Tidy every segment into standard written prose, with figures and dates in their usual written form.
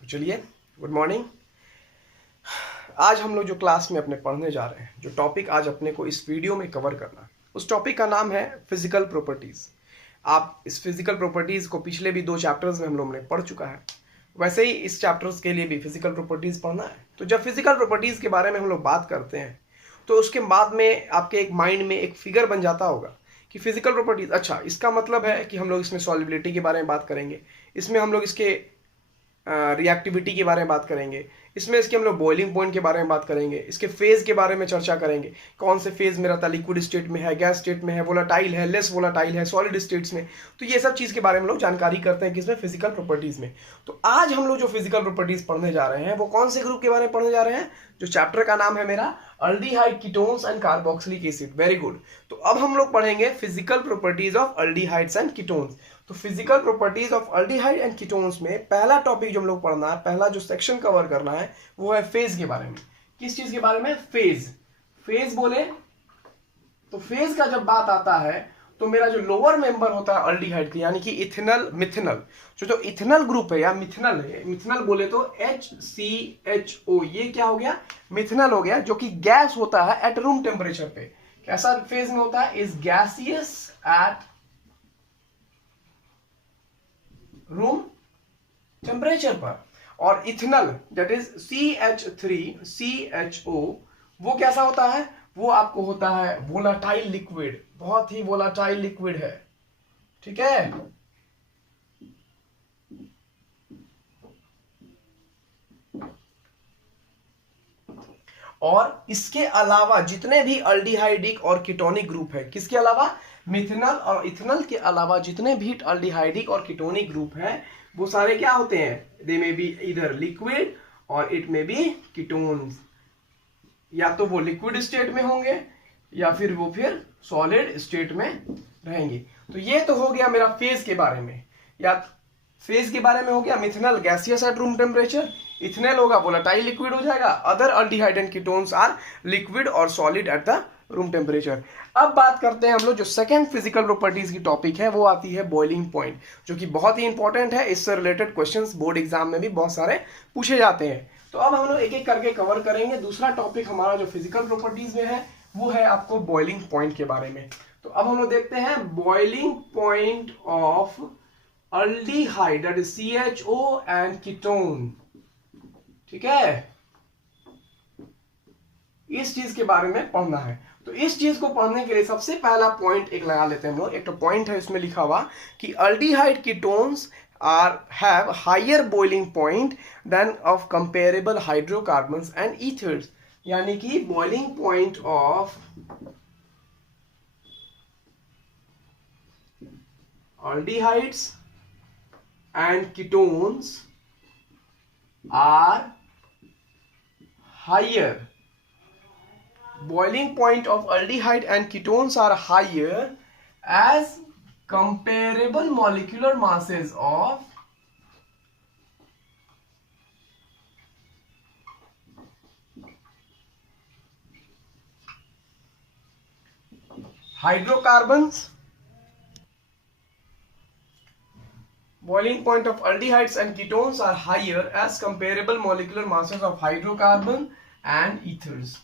तो चलिए, good morning. आज हम लोग जो क्लास में अपने पढ़ने जा रहे हैं, जो टॉपिक आज अपने को इस वीडियो में कवर करना, उस टॉपिक का नाम है फिजिकल प्रॉपर्टीज। आप इस फिजिकल प्रॉपर्टीज को पिछले भी 2 चैप्टर्स में हम लोगों ने पढ़ चुका है, वैसे ही इस चैप्टर्स के लिए भी फिजिकल प्रॉपर्टीज पढ़ना है। तो जब फिजिकल प्रॉपर्टीज के बारे में हम लोग बात करते हैं तो उसके बाद में आपके एक माइंड में एक फिगर बन जाता होगा कि फिजिकल प्रॉपर्टीज, अच्छा इसका मतलब है कि हम लोग इसमें सॉल्युबिलिटी के बारे में बात करेंगे, इसमें हम लोग इसके रिएक्टिविटी के बारे में बात करेंगे, इसमें इसके हम लोग बॉइलिंग पॉइंट के बारे में बात करेंगे, इसके फेज के बारे में चर्चा करेंगे, कौन से फेज में रहता है, लिक्विड स्टेट में है, गैस स्टेट में है, वोलाटाइल है, लेस वोलाटाइल है, सॉलिड स्टेट्स में। तो ये सब चीज़ के बारे में लोग जानकारी करते हैं किसमें, फिजिकल प्रॉपर्टीज में। तो आज हम लोग जो फिजिकल प्रॉपर्टीज पढ़ने जा रहे हैं वो कौन से ग्रुप के बारे में पढ़ने जा रहे हैं, जो चैप्टर का नाम है मेरा aldehyde, ketones and carboxylic acid. Very good. तो अब हम लोग पढ़ेंगे physical properties of aldehydes and ketones. तो physical properties of aldehyde and ketones में पहला टॉपिक जो हम लोग पढ़ना है, पहला जो सेक्शन कवर करना है वो है फेज के बारे में। किस चीज के बारे में? फेज। फेज बोले तो फेज का जब बात आता है तो मेरा जो लोअर मेंबर होता है अल्डिहाइड की, यानी कि इथेनल, मिथेनल, जो इथेनल ग्रुप है या मिथेनल है, मिथेनल बोले तो HCHO, ये क्या हो गया? मिथेनल हो गया, जो कि गैस होता है एट रूम टेम्परेचर पे। कैसा फेज में होता है? Is gaseous at room temperature पर। और इथेनल दैट इज CH3CHO, वो कैसा होता है? वो आपको होता है वोलाटाइल लिक्विड, बहुत ही वोलाटाइल लिक्विड है। ठीक है, और इसके अलावा जितने भी अल्डिहाइडिक और कीटोनिक ग्रुप है, किसके अलावा? मिथेनल और इथेनल के अलावा जितने भी अल्डिहाइडिक और कीटोनिक ग्रुप हैं वो सारे क्या होते हैं? दे में बी इधर लिक्विड और इट में बी कीटोन्स। या तो वो लिक्विड स्टेट में होंगे या फिर वो फिर सॉलिड स्टेट में रहेंगे। तो ये तो हो गया मेरा फेज के बारे में, या फेज के बारे में हो गया methanal gaseous at room temperature, ethanol होगा वोलेटाइल लिक्विड हो जाएगा, other aldehyde and ketones are liquid और solid at the room temperature. अब बात करते हैं हम लोग जो सेकंड फिजिकल प्रॉपर्टीज की टॉपिक है, वो आती है बॉइलिंग पॉइंट, जो कि बहुत ही इंपॉर्टेंट है। इससे रिलेटेड क्वेश्चंस बोर्ड एग्जाम में भी बहुत सारे पूछे जाते हैं। तो अब हम लोग एक एक करके कवर करेंगे। दूसरा टॉपिक हमारा जो फिजिकल प्रॉपर्टीज में है वो है आपको बॉइलिंग पॉइंट के बारे में। तो अब हम लोग देखते हैं boiling point of aldehyde, that is CHO and ketone. ठीक है, इस चीज के बारे में पढ़ना है। तो इस चीज को पढ़ने के लिए सबसे पहला पॉइंट एक लगा लेते हैं हम लोग। एक तो पॉइंट है इसमें लिखा हुआ कि aldehyde ketones have higher boiling point than of comparable hydrocarbons and ethers, यानी कि boiling point of aldehydes and ketones are higher. Boiling point of aldehyde and ketones are higher as comparable molecular masses of hydrocarbons. Boiling point of aldehydes and ketones are higher as comparable molecular masses of hydrocarbon and ethers.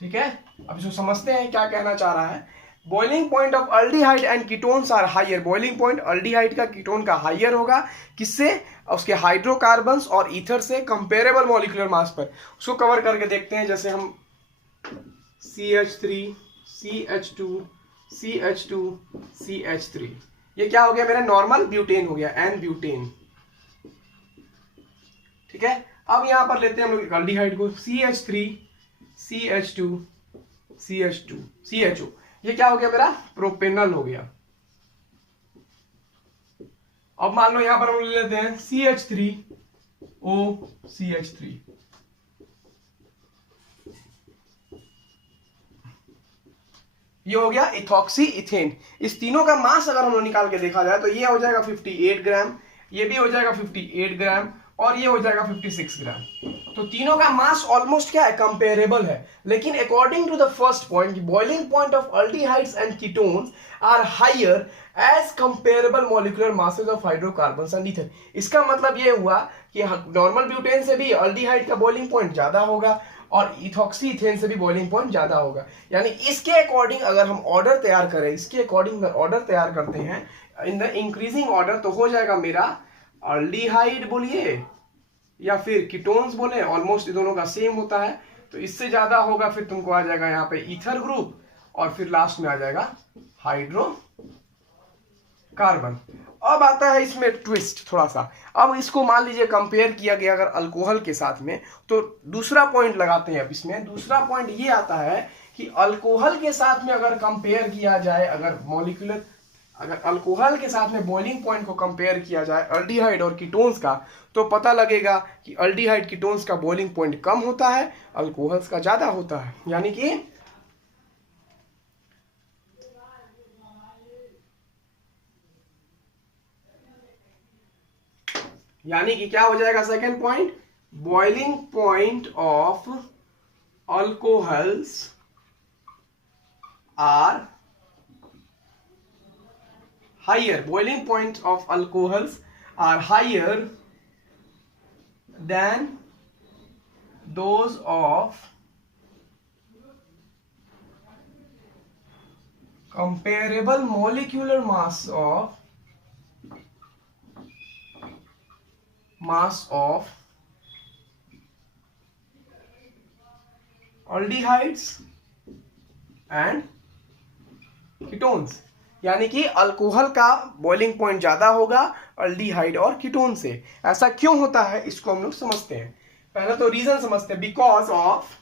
ठीक है, अब जो समझते हैं क्या कहना चाह रहा है। Boiling point of aldehyde and ketones are higher. Boiling point aldehyde का, कीटोन का हायर होगा। किससे? उसके हाइड्रोकार्बन्स और ईथर से कंपेरेबल मॉलिक्यूलर मास पर। उसको कवर करके देखते हैं। जैसे हम CH3 CH2 CH2 CH3, ये क्या हो गया मेरा? नॉर्मल ब्यूटेन हो गया, एन ब्यूटेन। ठीक है, अब यहां पर लेते हैं हम लोग अल्डिहाइड को, CH3 CH2 CH2 CHO, ये क्या हो गया मेरा? प्रोपेनल हो गया। अब मान लो यहां पर हम ले लेते हैं CH3O CH3, ये हो गया इथॉक्सी इथेन। इस तीनों का मास अगर हम लोग निकाल के देखा जाए तो ये हो जाएगा 58 ग्राम, ये भी हो जाएगा 58 ग्राम, और ये हो जाएगा 56 ग्राम। तो तीनों का मास ऑलमोस्ट क्या है, कंपेरेबल है। लेकिन according to the first point, boiling point of aldehydes and ketones are higher as comparable molecular masses of hydrocarbons and ether. इसका मतलब ये हुआ कि नॉर्मल ब्यूटेन से भी अल्डिहाइड का बॉइलिंग पॉइंट ज्यादा होगा और इथॉक्सी इथेन से भी बॉइलिंग पॉइंट ज्यादा होगा। यानी इसके अकॉर्डिंग अगर हम ऑर्डर तैयार करें, इसके अकॉर्डिंग ऑर्डर तैयार करते हैं इन द इंक्रीजिंग ऑर्डर, तो हो जाएगा मेरा अल्डिहाइड बोलिए या फिर कीटोन्स बोले, ऑलमोस्ट दोनों का सेम होता है। तो इससे ज्यादा होगा फिर तुमको आ जाएगा यहाँ पे ईथर ग्रुप और फिर लास्ट में आ जाएगा हाइड्रोकार्बन। अब आता है इसमें ट्विस्ट थोड़ा सा। अब इसको मान लीजिए कंपेयर किया गया अगर अल्कोहल के साथ में, तो दूसरा पॉइंट लगाते हैं। अब इसमें दूसरा पॉइंट ये आता है कि अल्कोहल के साथ में अगर कंपेयर किया जाए, अगर अल्कोहल के साथ में बॉइलिंग पॉइंट को कंपेयर किया जाए अल्डिहाइड और कीटोन्स का, तो पता लगेगा कि अल्डिहाइड कीटोन्स का बॉइलिंग पॉइंट कम होता है, अल्कोहल्स का ज्यादा होता है। यानी कि क्या हो जाएगा second point, boiling point of alcohols are higher, boiling point of alcohols are higher than those of comparable molecular mass of aldehydes and ketones। यानी कि अल्कोहल का बॉइलिंग पॉइंट ज्यादा होगा अल्डिहाइड और कीटोन से। ऐसा क्यों होता है इसको हम लोग समझते हैं। पहले तो रीजन समझते हैं। Because of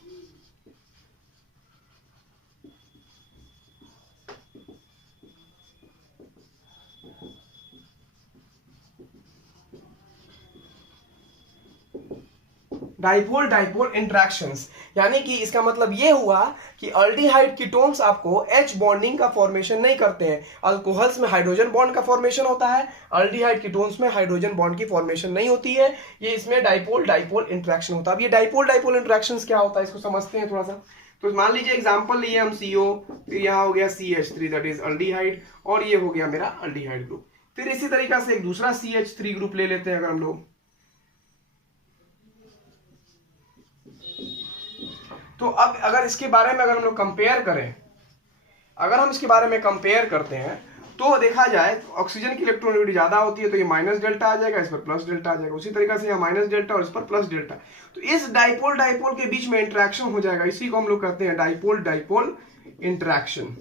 dipole dipole interactions. यानी कि इसका मतलब ये हुआ कि अल्डिहाइड कीटोन्स आपको H बॉन्डिंग का फॉर्मेशन नहीं करते हैं। अल्कोहल्स में हाइड्रोजन बॉन्ड का फॉर्मेशन होता है, अल्डिहाइड कीटोन्स में हाइड्रोजन बॉन्ड की फॉर्मेशन नहीं होती है। ये इसमें डाइपोल डाइपोल इंटरेक्शन होता है। अब ये डाइपोल डाइपोल इंटरेक्शंस क्या होता है इसको समझते हैं थोड़ा सा। तो मान लीजिए एग्जांपल लिए हम CO, फिर यहाँ हो गया CH3 दैट इज अल्डिहाइड, और ये हो गया मेरा अल्डिहाइड ग्रुप। फिर इसी तरीका से एक दूसरा CH3 ग्रुप ले लेते हैं अगर हम लोग। तो अब अगर इसके बारे में अगर हम लोग कंपेयर करें, अगर हम इसके बारे में कंपेयर करते हैं तो देखा जाए तो ऑक्सीजन की इलेक्ट्रॉनिविटी ज्यादा होती है, तो ये माइनस डेल्टा आ जाएगा, इस पर प्लस डेल्टा आ जाएगा। उसी तरीके से यहाँ माइनस डेल्टा और इस पर प्लस डेल्टा। तो इस डाइपोल डाइपोल के बीच में इंटरेक्शन हो जाएगा, इसी को हम लोग कहते हैं डाइपोल डाइपोल इंटरेक्शन।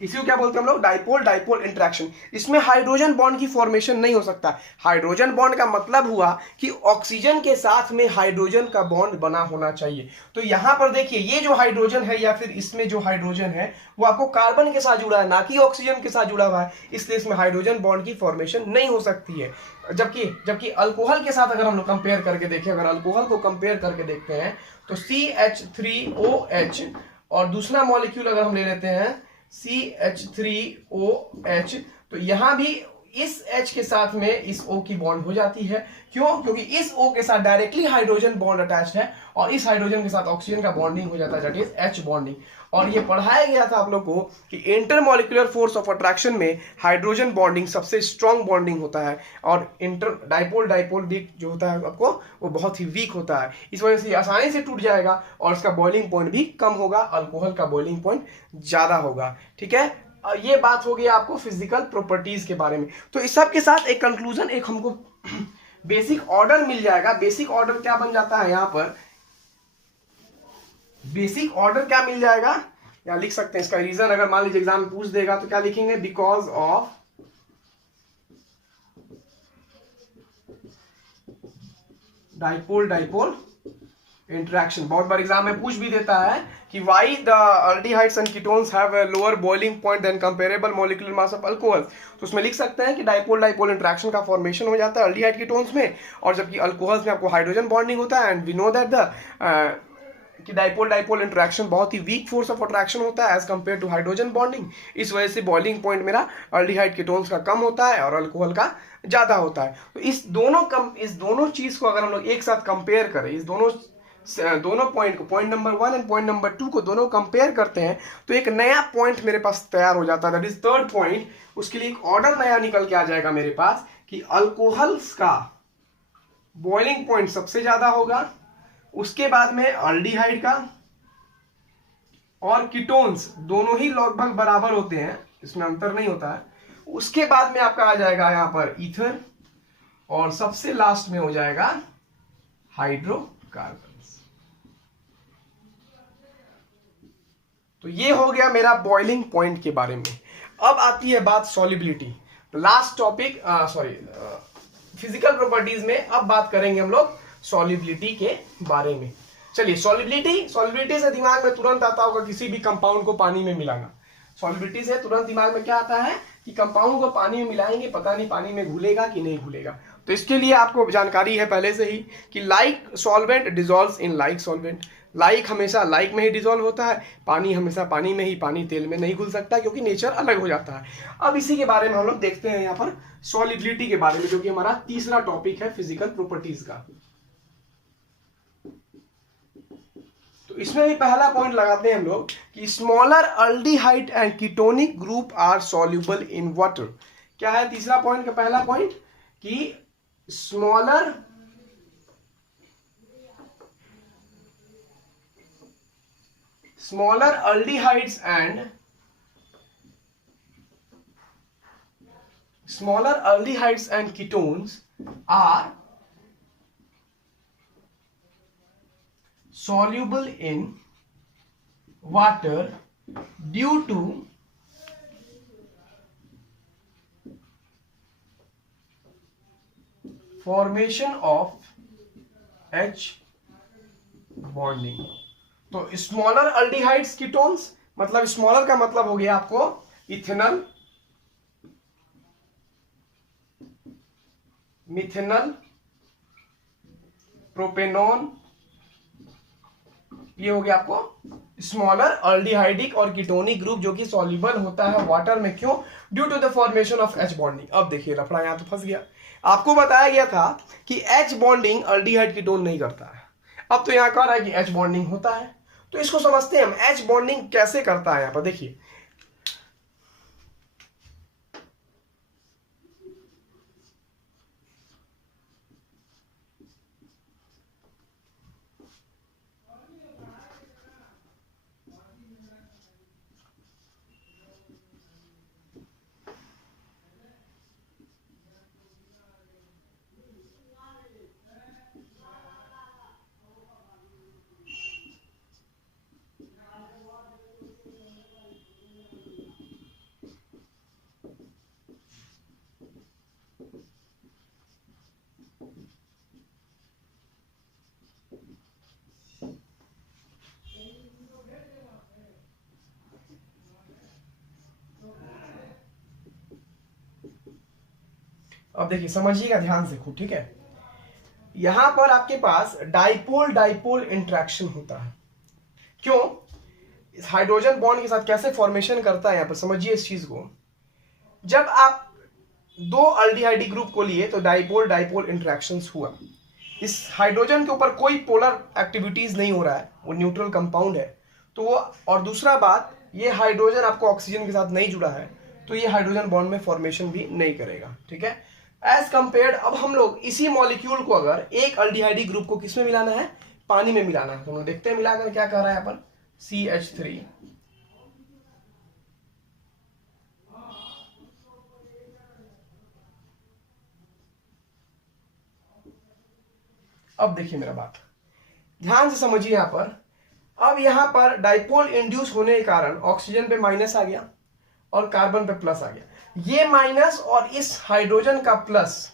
इसी को क्या बोलते हैं हम लोग, डाइपोल डाइपोल इंटरेक्शन। इसमें हाइड्रोजन बॉन्ड की फॉर्मेशन नहीं हो सकता। हाइड्रोजन बॉन्ड का मतलब हुआ कि ऑक्सीजन के साथ में हाइड्रोजन का बॉन्ड बना होना चाहिए। तो यहां पर देखिए ये जो हाइड्रोजन है या फिर इसमें जो हाइड्रोजन है वो आपको कार्बन के साथ जुड़ा है, ना कि ऑक्सीजन के साथ जुड़ा हुआ है, इसलिए इसमें हाइड्रोजन बॉन्ड की फॉर्मेशन नहीं हो सकती है। जबकि अल्कोहल के साथ अगर हम लोग कंपेयर करके देखें, अगर अल्कोहल को कंपेयर करके देखते हैं तो CH3OH और दूसरा मॉलिक्यूल अगर हम ले लेते हैं CH3OH, तो यहां भी इस H के साथ में इस O की बॉन्ड हो जाती है। क्यों? क्योंकि इस O के साथ डायरेक्टली हाइड्रोजन बॉन्ड अटैच्ड है और इस हाइड्रोजन के साथ ऑक्सीजन का बॉन्डिंग हो जाता है, दैट इज H बॉन्डिंग। और ये पढ़ाया गया था आप लोग को कि इंटरमॉलिक्यूलर फोर्स ऑफ अट्रैक्शन में हाइड्रोजन बॉन्डिंग सबसे स्ट्रॉन्ग बॉन्डिंग होता है और डाइपोल डाइपोल जो होता है आपको वो बहुत ही वीक होता है। इस वजह से आसानी से टूट जाएगा और इसका बॉइलिंग पॉइंट भी कम होगा, अल्कोहल का बॉइलिंग पॉइंट ज्यादा होगा। ठीक है, ये बात हो गई आपको फिजिकल प्रॉपर्टीज के बारे में। तो इस सब के साथ एक कंक्लूजन, एक हमको बेसिक ऑर्डर मिल जाएगा। बेसिक ऑर्डर क्या बन जाता है यहाँ पर, बेसिक ऑर्डर क्या मिल जाएगा, या लिख सकते हैं इसका रीजन। अगर मान लीजिए एग्जाम में पूछ देगा तो क्या लिखेंगे, because of dipole dipole interaction. बहुत बार एग्जाम में पूछ भी देता है कि why the aldehydes and ketones have a lower boiling point than comparable molecular mass of alcohol. तो उसमें लिख सकते हैं कि डाइपोल डाइपोल इंटरेक्शन का फॉर्मेशन हो जाता है अल्डिहाइड कीटोन्स में, और जबकि अल्कोहल्स में आपको हाइड्रोजन बॉन्डिंग होता है। And we know that the कि डाइपोल डाइपोल इंटरेक्शन बहुत ही वीक फोर्स ऑफ अट्रैक्शन होता है as compare to hydrogen bonding. इस वजह से बॉइलिंग पॉइंट मेरा अल्डिहाइड कीटोन्स का कम होता है और अल्कोहल का ज़्यादा होता है। तो इस दोनों चीज़ को अगर हम लोग एक साथ कंपेयर करें, इस दोनों पॉइंट को, point number 1 and point number 2 को दोनों कंपेयर करते हैं, तो एक नया पॉइंट मेरे पास तैयार हो जाता है, दैट इज थर्ड पॉइंट। उसके लिए एक ऑर्डर नया निकल के आ जाएगा मेरे पास कि अल्कोहल्स का बॉइलिंग पॉइंट सबसे ज्यादा होगा, उसके बाद में अल्डिहाइड का, और कीटोन्स दोनों ही लगभग बराबर होते हैं, इसमें अंतर नहीं होता है। उसके बाद में आपका आ जाएगा यहां पर ईथर, और सबसे लास्ट में हो जाएगा हाइड्रोकार्बन्स। तो ये हो गया मेरा बॉइलिंग पॉइंट के बारे में। अब आती है बात solubility, last topic, physical properties में अब बात करेंगे हम लोग सॉल्युबिलिटी के बारे में। चलिए, सॉल्युबिलिटी से दिमाग में तुरंत आता होगा किसी भी कंपाउंड को पानी में मिलाना। सॉल्युबिलिटी से तुरंत दिमाग में क्या आता है कि कंपाउंड को पानी में मिलाएंगे, पता नहीं पानी में घुलेगा कि नहीं घुलेगा। तो इसके लिए आपको जानकारी है पहले से ही कि like solvent dissolves in like solvent. Like हमेशा लाइक में ही डिजॉल्व होता है, पानी हमेशा पानी में ही, पानी तेल में नहीं घुल सकता क्योंकि नेचर अलग हो जाता है। अब इसी के बारे में हम लोग देखते हैं यहाँ पर सॉलिबिलिटी के बारे में, जो कि हमारा तीसरा टॉपिक है फिजिकल प्रॉपर्टीज का। तो इसमें भी पहला पॉइंट लगाते हैं हम लोग कि smaller aldehyde and ketonic group are soluble in water. क्या है तीसरा पॉइंट का पहला पॉइंट कि smaller aldehydes and ketones are soluble in water due to formation of H bonding। तो स्मॉलर अल्डिहाइड्स कीटोन्स, मतलब स्मॉलर का मतलब हो गया आपको इथेनल, मिथेनल, प्रोपेनॉन, ये हो गया आपको स्मॉलर अल्डिहाइडिक और कीटोनिक ग्रुप जो कि सॉल्युबल होता है वाटर में। क्यों? Due to the formation of H bonding. अब देखिए लफड़ा यहां तो फंस गया। आपको बताया गया था कि एच बॉन्डिंग अल्डिहाइड कीटोन नहीं करता है, अब तो यहां कह रहा है कि एच बॉन्डिंग होता है। तो इसको समझते हैं हम, एच बॉन्डिंग कैसे करता है। यहां पर देखिए, अब देखिए समझिएगा ध्यान से खूब, ठीक है। यहां पर आपके पास डाइपोल डाइपोल इंटरेक्शन होता है। क्यों? इस हाइड्रोजन बॉन्ड के साथ कैसे फॉर्मेशन करता है, यहां पर समझिए इस चीज को। जब आप दो अल्डिहाइडी ग्रुप को लिए तो डाइपोल डाइपोल इंटरेक्शंस हुआ। इस हाइड्रोजन के ऊपर कोई पोलर एक्टिविटीज नहीं हो रहा है, वो न्यूट्रल कंपाउंड है, तो वो, और दूसरा बात, ये हाइड्रोजन आपको ऑक्सीजन के साथ नहीं जुड़ा है, तो ये हाइड्रोजन बॉन्ड में फॉर्मेशन भी नहीं करेगा, ठीक है। एज कंपेयर्ड, अब हम लोग इसी मॉलिक्यूल को अगर एक अल्डिहाइडी ग्रुप को किसमें मिलाना है, पानी में मिलाना है, तो हम लोग देखते हैं मिलाकर क्या कर रहा है अपन, CH3। अब देखिए मेरा बात ध्यान से समझिए यहां पर। अब यहां पर डाइपोल इंड्यूस होने के कारण ऑक्सीजन पे माइनस आ गया और कार्बन पे प्लस आ गया। ये माइनस और इस हाइड्रोजन का प्लस,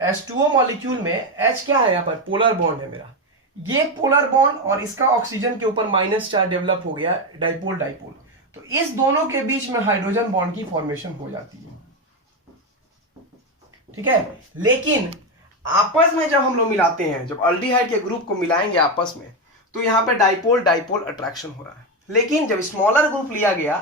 H2O मॉलिक्यूल में H क्या है, यहां पर पोलर बॉन्ड है मेरा, ये पोलर बॉन्ड और इसका ऑक्सीजन के ऊपर माइनस चार्ज डेवलप हो गया, डाइपोल डाइपोल। तो इस दोनों के बीच में हाइड्रोजन बॉन्ड की फॉर्मेशन हो जाती है, ठीक है। लेकिन आपस में जब हम लोग मिलाते हैं, जब अल्डिहाइड के ग्रुप को मिलाएंगे आपस में, तो यहाँ पे डाइपोल डाइपोल अट्रैक्शन हो रहा है। लेकिन जब स्मॉलर ग्रुप लिया गया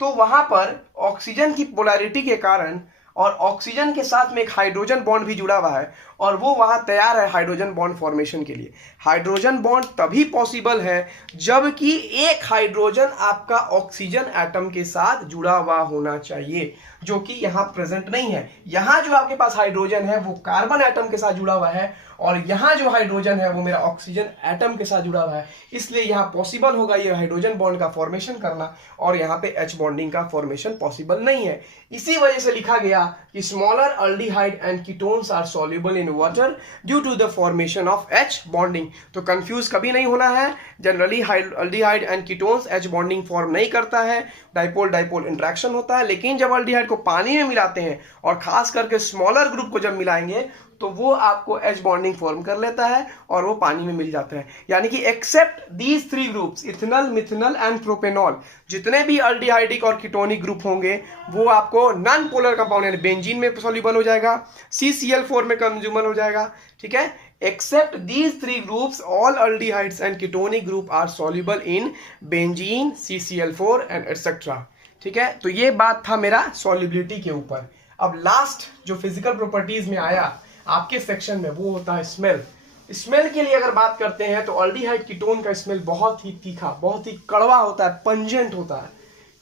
तो वहां पर ऑक्सीजन की पोलैरिटी के कारण और ऑक्सीजन के साथ में एक हाइड्रोजन बॉन्ड भी जुड़ा हुआ है और वो वहां तैयार है हाइड्रोजन बॉन्ड फॉर्मेशन के लिए। हाइड्रोजन बॉन्ड तभी पॉसिबल है जबकि एक हाइड्रोजन आपका ऑक्सीजन एटम के साथ जुड़ा हुआ होना चाहिए, जो कि यहां प्रेजेंट नहीं है। यहां जो आपके पास हाइड्रोजन है वो कार्बन एटम के साथ जुड़ा हुआ है और यहां जो हाइड्रोजन है वो मेरा ऑक्सीजन एटम के साथ जुड़ा हुआ है, इसलिए यहां पॉसिबल होगा ये हाइड्रोजन बॉन्ड का फॉर्मेशन करना और यहां पे H बॉन्डिंग का फॉर्मेशन पॉसिबल नहीं है। इसी वजह से लिखा गया कि smaller aldehyde and ketones are soluble in water due to the formation of H bonding. तो कंफ्यूज कभी नहीं होना है, generally aldehyde and ketones H bonding form नहीं करता है, डाइपोल डाइपोल इंटरेक्शन होता है। लेकिन जब अल्डिहाइड को पानी में मिलाते हैं और खास करके स्मॉलर ग्रुप को जब मिलाएंगे तो वो आपको H बॉन्डिंग फॉर्म कर लेता है और वो पानी में मिल जाता है। यानी कि except these three groups, ethanol, methanol and propanol, जितने भी अल्डिहाइडिक और कीटोनिक ग्रुप होंगे वो आपको नॉन पोलर कंपाउंड यानी बेंजीन में सॉल्युबल हो जाएगा, CCl4 में कंज्यूमर हो जाएगा, ठीक है। Except these three groups all aldehydes and ketonic group are soluble in benzene, CCl4 and etcetera, ठीक है। तो ये बात था मेरा सॉल्युबिलिटी के ऊपर। अब लास्ट जो फिजिकल प्रॉपर्टीज में आया आपके सेक्शन में वो होता है स्मेल। स्मेल के लिए अगर बात करते हैं तो अल्डिहाइड कीटोन का स्मेल बहुत ही तीखा, बहुत ही कड़वा होता है, पंजेंट होता है,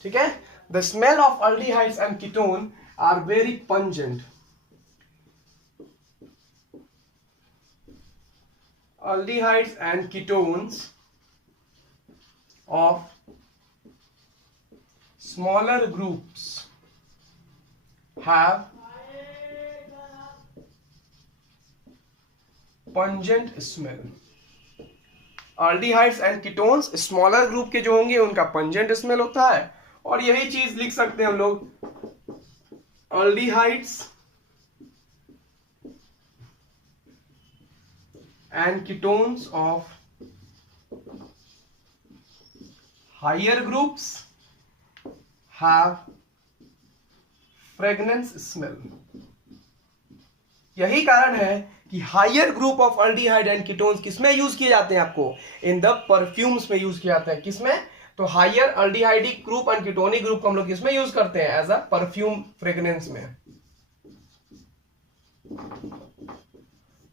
ठीक है। The smell of aldehydes and ketone are very pungent. Aldehydes and ketones of smaller groups have pungent smell. Aldehydes and ketones smaller group के जो होंगे उनका pungent smell होता है और यही चीज लिख सकते हैं हम लोग, Aldehydes and ketones of higher groups have fragrance smell. यही कारण है कि higher group of aldehyde and ketones किसमें यूज किए जाते हैं, आपको इन द परफ्यूम्स में यूज किए जाते हैं। किसमें? तो higher aldehydic group and ketonic group को हम लोग किसमें यूज करते हैं, एज अ परफ्यूम फ्रेग्रेंस में।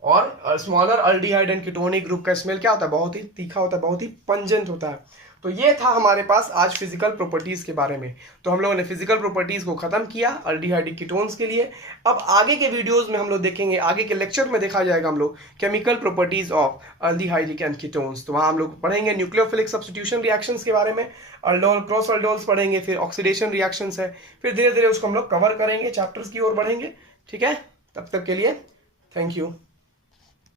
और smaller aldehyde and ketonic group का स्मेल क्या होता है, बहुत ही तीखा होता है, बहुत ही पंजेंट होता है। तो ये था हमारे पास आज फिजिकल प्रॉपर्टीज के बारे में। तो हम लोगों ने फिजिकल प्रॉपर्टीज को खत्म किया अल्डिहाइडिक कीटोन्स के लिए। अब आगे के वीडियोस में हम लोग देखेंगे, आगे के लेक्चर में देखा जाएगा हम लोग chemical properties of aldehydic and ketones. तो वहाँ हम लोग पढ़ेंगे न्यूक्लियोफिलिक सब्स्टिट्यूशन रिएक्शंस के बारे में, अल्डोल क्रॉस अल्डोल्स पढ़ेंगे, फिर ऑक्सीडेशन रिएक्शंस है, फिर धीरे धीरे उसको हम लोग कवर करेंगे, चैप्टर्स की ओर बढ़ेंगे, ठीक है। तब तक के लिए थैंक यू।